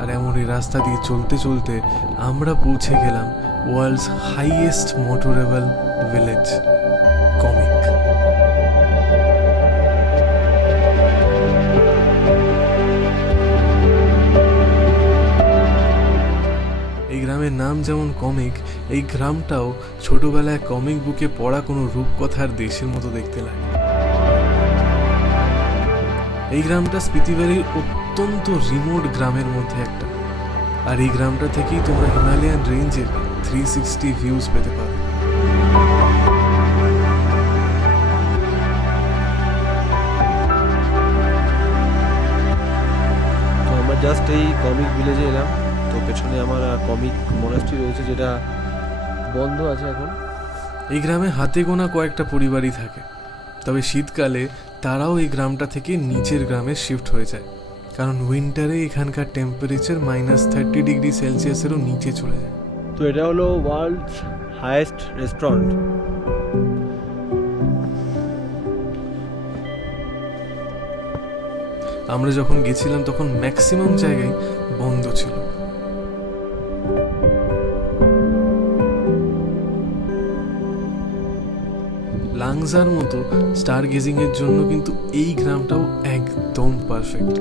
আর এমন এই রাস্তা দিয়ে চলতে চলতে আমরা পৌঁছে গেলাম world's highest motorable village, Komic. এই গ্রামের নাম যেমন কমিক, এই গ্রামটাও ছোটবেলায় কমিক বুকে পড়া কোনো রূপকথার দেশের মতো দেখতে লাগে। এই গ্রামটা স্পিতি ভ্যালির অত্যন্ত রিমোট গ্রামের মধ্যে একটা, আর এই গ্রামটা থেকেই তোমরা হিমালয়ান রেঞ্জের 360 ভিউজ পেতে পারো। তো আমরা জাস্ট এই কমিক ভিলেজে এলাম। তো পেছনে আমার কমিক মনাস্ট্রি রয়েছে, যেটা বন্ধ আছে এখন। এই গ্রামে হাতে গোনা কয়েকটা পরিবারই থাকে, তবে শীতকালে তারাও এই গ্রামটা থেকে নিচের গ্রামে শিফট হয়ে যায়, কারণ উইন্টারে এখানকার টেম্পারেচার -30 ডিগ্রি সেলসিয়াসেরও নিচে চলে যায়। তো এটা হলো ওয়ার্ল্ডস হাইয়েস্ট রেস্টুরেন্ট। আমরা যখন গেছিলাম তখন ম্যাক্সিমাম জায়গায় বন্ধ ছিল। লাংজার মতো স্টার গেজিং এর জন্য কিন্তু এই গ্রামটাও একদম পারফেক্ট।